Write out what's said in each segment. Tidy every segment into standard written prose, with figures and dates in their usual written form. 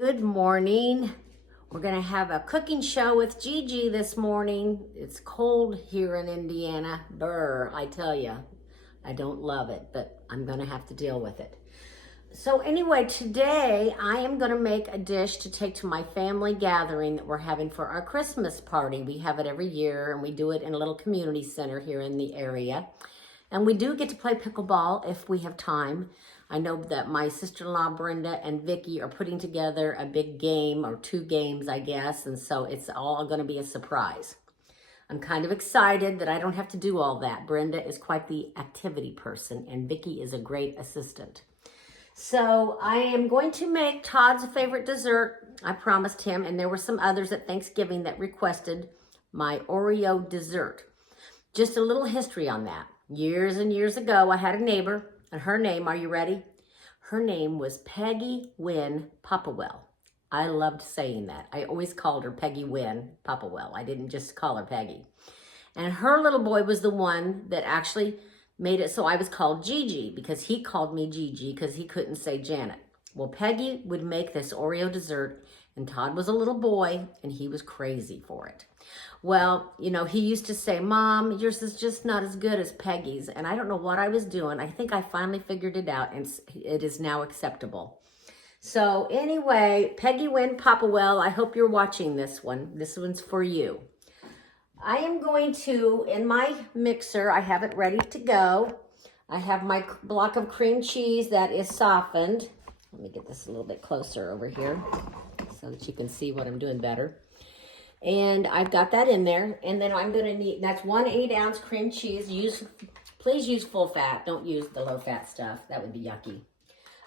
Good morning. We're gonna have a cooking show with Gigi this morning. It's cold here in Indiana. Brr, I tell you, I don't love it, but I'm gonna have to deal with it. So anyway, today I am gonna make a dish to take to my family gathering that we're having for our Christmas party. We have it every year and we do it in a little community center here in the area. And we do get to play pickleball if we have time. I know that my sister-in-law Brenda and Vicky are putting together a big game, or two games, I guess, and so it's all going to be a surprise. I'm kind of excited that I don't have to do all that. Brenda is quite the activity person, and Vicky is a great assistant. So I am going to make Todd's favorite dessert. I promised him, and there were some others at Thanksgiving that requested my Oreo dessert. Just a little history on that. Years and years ago, I had a neighbor, and her name, are you ready? Her name was Peggy Wynn Popplewell. I loved saying that. I always called her Peggy Wynn Popplewell. I didn't just call her Peggy. And her little boy was the one that actually made it so I was called Gigi, because he called me Gigi because he couldn't say Janet. Well, Peggy would make this Oreo dessert, and Todd was a little boy, and he was crazy for it. Well, you know, he used to say, Mom, yours is just not as good as Peggy's. And I don't know what I was doing. I think I finally figured it out, and it is now acceptable. So anyway, Peggy Wynn Popplewell, I hope you're watching this one. This one's for you. I am going to, in my mixer, I have it ready to go. I have my block of cream cheese that is softened. Let me get this a little bit closer over here so that you can see what I'm doing better. And I've got that in there. And then I'm gonna need, that's 1 8-ounce cream cheese. Please use full fat. Don't use the low fat stuff. That would be yucky.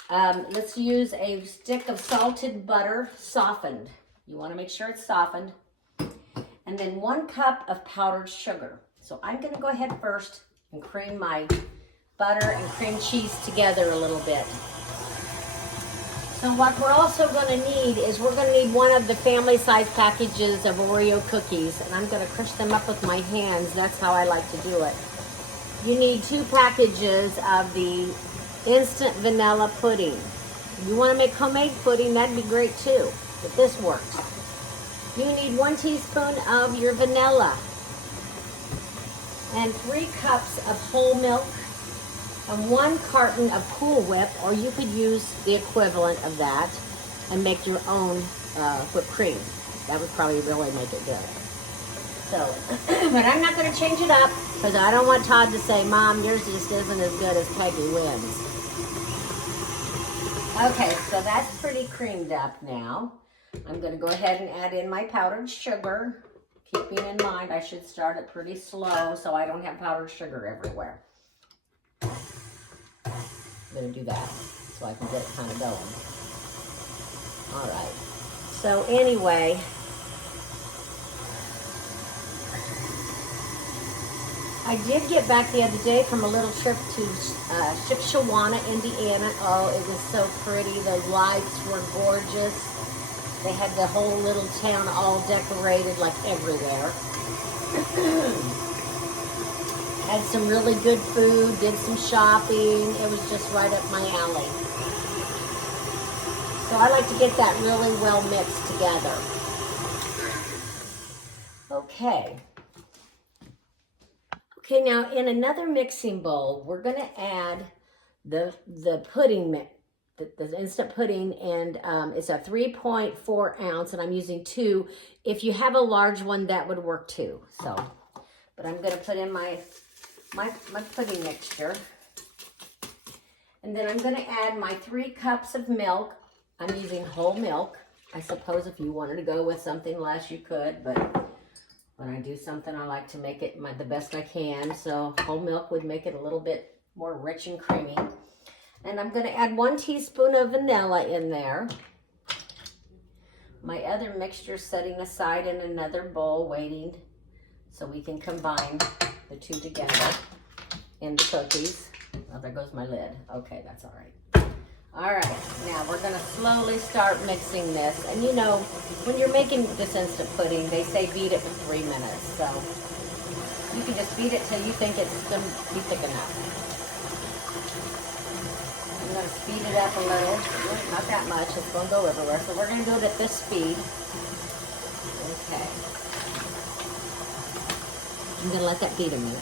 Let's use a stick of salted butter, softened. You wanna make sure it's softened. And then 1 cup of powdered sugar. So I'm gonna go ahead first and cream my butter and cream cheese together a little bit. So what we're also going to need is we're going to need one of the family size packages of Oreo cookies, and I'm going to crush them up with my hands. That's how I like to do it. You need 2 packages of the instant vanilla pudding. If you want to make homemade pudding, that'd be great too, but this works. You need 1 teaspoon of your vanilla and 3 cups of whole milk and 1 carton of Cool Whip, or you could use the equivalent of that and make your own whipped cream. That would probably really make it good. So, but I'm not going to change it up because I don't want Todd to say, Mom, yours just isn't as good as Peggy Wynn's. Okay, so that's pretty creamed up now. I'm going to go ahead and add in my powdered sugar, keeping in mind I should start it pretty slow so I don't have powdered sugar everywhere. I'm going to do that so I can get it kind of going. All right. So anyway, I did get back the other day from a little trip to Shipshewana, Indiana. Oh, it was so pretty. The lights were gorgeous. They had the whole little town all decorated like everywhere. Had some really good food, did some shopping. It was just right up my alley. So I like to get that really well mixed together. Okay. Okay, now in another mixing bowl, we're going to add the pudding mix, the instant pudding, and it's a 3.4 ounce, and I'm using 2. If you have a large one, that would work too. So, but I'm going to put in my pudding mixture. And then I'm going to add my 3 cups of milk. I'm using whole milk. I suppose if you wanted to go with something less, you could, but when I do something, I like to make it the best I can. So whole milk would make it a little bit more rich and creamy. And I'm going to add 1 teaspoon of vanilla in there. My other mixture setting aside in another bowl, waiting so we can combine the 2 together in the cookies. Oh, there goes my lid. Okay, that's all right. All right, now we're gonna slowly start mixing this. And you know, when you're making this instant pudding, they say beat it for 3 minutes. So you can just beat it till you think it's gonna be thick enough. I'm gonna speed it up a little. Not that much, it's gonna go everywhere. So we're gonna do it at this speed. Okay. I'm gonna let that beat a minute.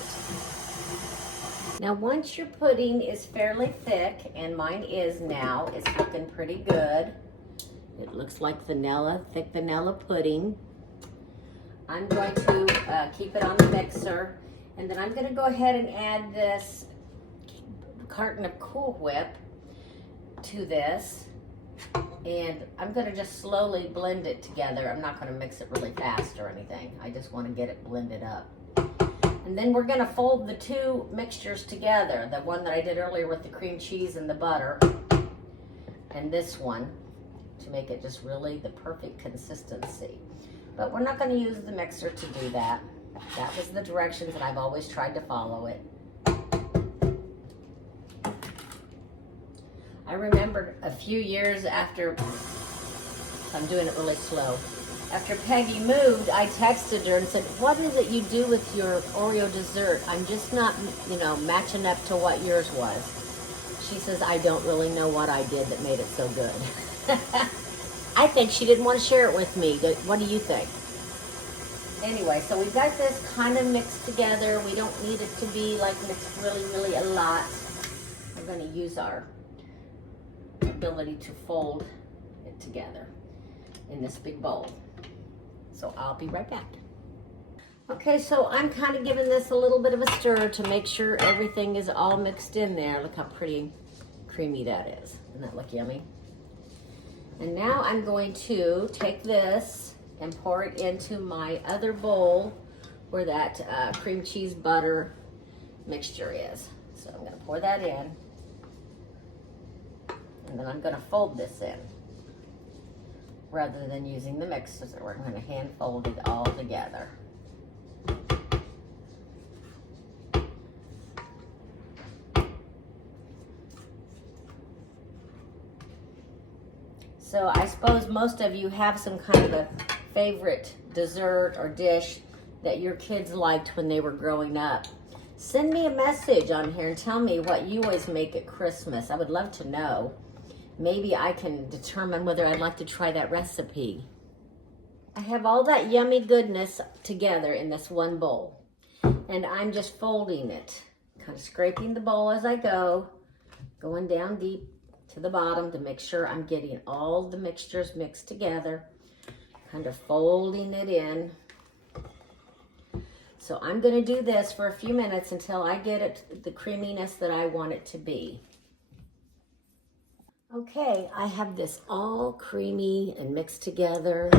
Now once your pudding is fairly thick, and mine is now, it's looking pretty good. It looks like vanilla, thick vanilla pudding. I'm going to keep it on the mixer, and then I'm gonna go ahead and add this carton of Cool Whip to this, and I'm gonna just slowly blend it together. I'm not gonna mix it really fast or anything. I just wanna get it blended up. And then we're gonna fold the two mixtures together, the one that I did earlier with the cream cheese and the butter, and this one, to make it just really the perfect consistency. But we're not gonna use the mixer to do that. That was the directions, and I've always tried to follow it. I remember a few years after, I'm doing it really slow, after Peggy moved, I texted her and said, what is it you do with your Oreo dessert? I'm just not, matching up to what yours was. She says, I don't really know what I did that made it so good. I think she didn't want to share it with me. What do you think? Anyway, so we've got this kind of mixed together. We don't need it to be like mixed really, really a lot. We're going to use our ability to fold it together in this big bowl. So I'll be right back. Okay, so I'm kind of giving this a little bit of a stir to make sure everything is all mixed in there. Look how pretty creamy that is. Doesn't that look yummy? And now I'm going to take this and pour it into my other bowl where that cream cheese butter mixture is. So I'm going to pour that in. And then I'm going to fold this in. Rather than using the mixer, we're going to hand fold it all together. So I suppose most of you have some kind of a favorite dessert or dish that your kids liked when they were growing up. Send me a message on here and tell me what you always make at Christmas. I would love to know. Maybe I can determine whether I'd like to try that recipe. I have all that yummy goodness together in this one bowl. And I'm just folding it. Kind of scraping the bowl as I go. Going down deep to the bottom to make sure I'm getting all the mixtures mixed together. Kind of folding it in. So I'm going to do this for a few minutes until I get it the creaminess that I want it to be. Okay, I have this all creamy and mixed together,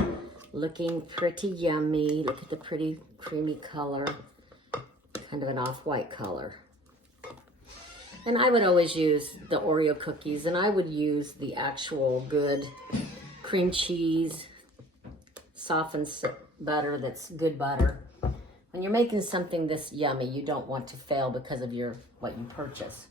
looking pretty yummy. Look at the pretty creamy color, kind of an off-white color. And I would always use the Oreo cookies, and I would use the actual good cream cheese, softened butter that's good butter. When you're making something this yummy, you don't want to fail because of what you purchase.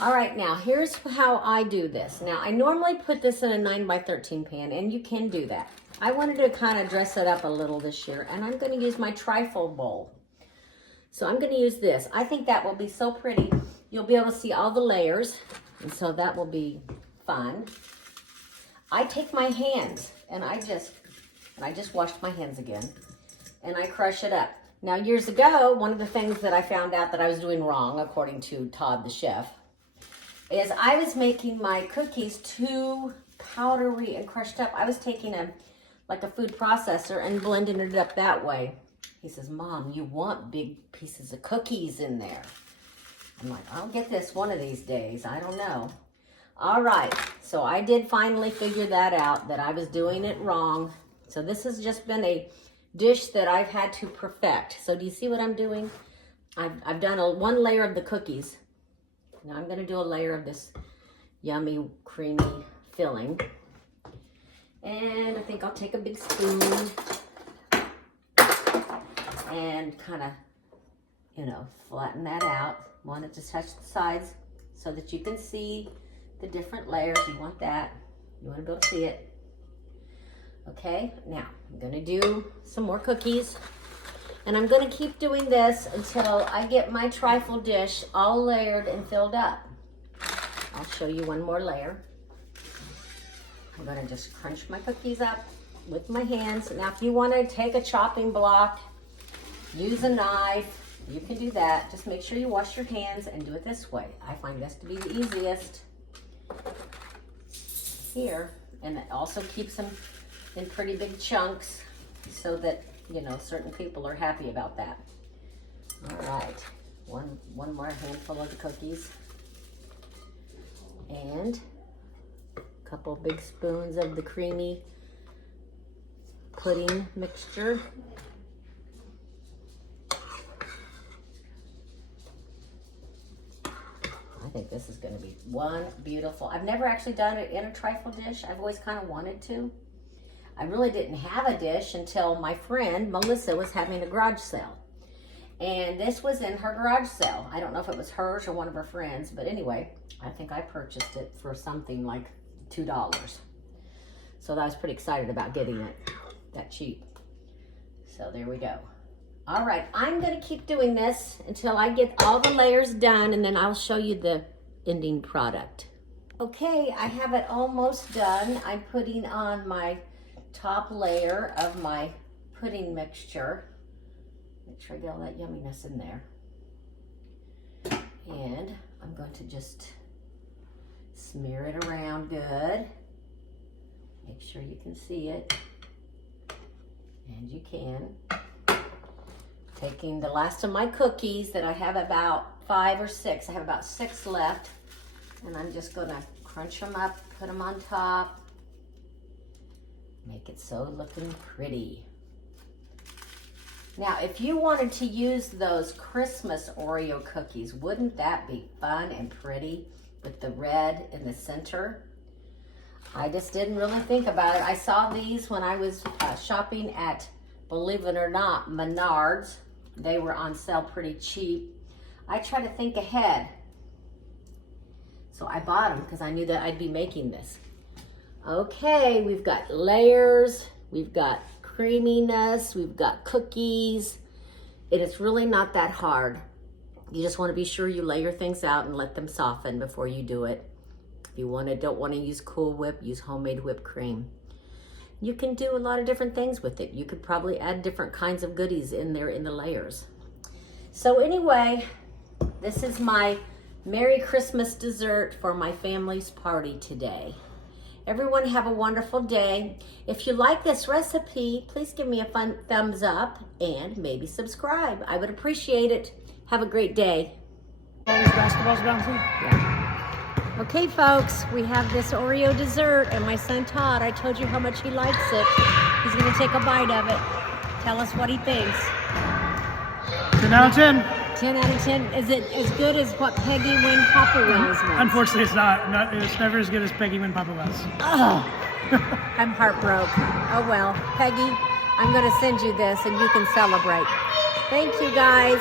All right, now here's how I do this. Now I normally put this in a 9x13 pan, and you can do that. I wanted to kind of dress it up a little this year, and I'm going to use my trifold bowl. So I'm going to use this. I think that will be so pretty. You'll be able to see all the layers, and so that will be fun. I take my hands, and I just washed my hands again, and I crush it up. Now years ago, one of the things that I found out that I was doing wrong, according to Todd the chef, is I was making my cookies too powdery and crushed up. I was taking a food processor and blending it up that way. He says, Mom, you want big pieces of cookies in there. I'm like, I'll get this one of these days. I don't know. All right, so I did finally figure that out, that I was doing it wrong. So this has just been a dish that I've had to perfect. So do you see what I'm doing? I've done one layer of the cookies. Now I'm going to do a layer of this yummy, creamy filling. And I think I'll take a big spoon and kind of, flatten that out. Want it to touch the sides so that you can see the different layers. You want that. You want to be able to see it. Okay, now I'm going to do some more cookies. And I'm going to keep doing this until I get my trifle dish all layered and filled up. I'll show you one more layer. I'm gonna just crunch my cookies up with my hands. Now, if you wanna take a chopping block, use a knife, you can do that. Just make sure you wash your hands and do it this way. I find this to be the easiest here. And it also keeps them in pretty big chunks so that, you know, certain people are happy about that. All right, one more handful of the cookies. And a couple big spoons of the creamy pudding mixture. I think this is going to be one beautiful. I've never actually done it in a trifle dish. I've always kind of wanted to. I really didn't have a dish until my friend Melissa was having a garage sale. And this was in her garage sale. I don't know if it was hers or one of her friends, but anyway, I think I purchased it for something like $2. So I was pretty excited about getting it that cheap. So there we go. All right, I'm gonna keep doing this until I get all the layers done, and then I'll show you the ending product. Okay, I have it almost done. I'm putting on my top layer of my pudding mixture. Make sure I get all that yumminess in there. And I'm going to just smear it around good. Make sure you can see it. And you can. Taking the last of my cookies that I have about 5 or 6. I have about 6 left. And I'm just gonna crunch them up, put them on top. Make it so looking pretty. Now, if you wanted to use those Christmas Oreo cookies, wouldn't that be fun and pretty with the red in the center? I just didn't really think about it. I saw these when I was shopping at, believe it or not, Menards. They were on sale pretty cheap. I try to think ahead. So I bought them because I knew that I'd be making this. Okay, we've got layers, we've got creaminess, we've got cookies. It is really not that hard. You just want to be sure you layer things out and let them soften before you do it. If you don't want to use Cool Whip, use homemade whipped cream. You can do a lot of different things with it. You could probably add different kinds of goodies in there in the layers. So anyway, this is my Merry Christmas dessert for my family's party today. Everyone have a wonderful day. If you like this recipe, please give me a fun thumbs up and maybe subscribe. I would appreciate it. Have a great day. All these basketballs bouncing? Yeah. Okay, folks, we have this Oreo dessert, and my son Todd, I told you how much he likes it. He's gonna take a bite of it. Tell us what he thinks. 10 out of 10. 10 out of 10. Is it as good as what Peggy Wynn Papa Wells was? Unfortunately, it's not. It's never as good as Peggy Wynn Papa Wells. Oh, I'm heartbroken. Oh well, Peggy, I'm gonna send you this and you can celebrate. Thank you, guys.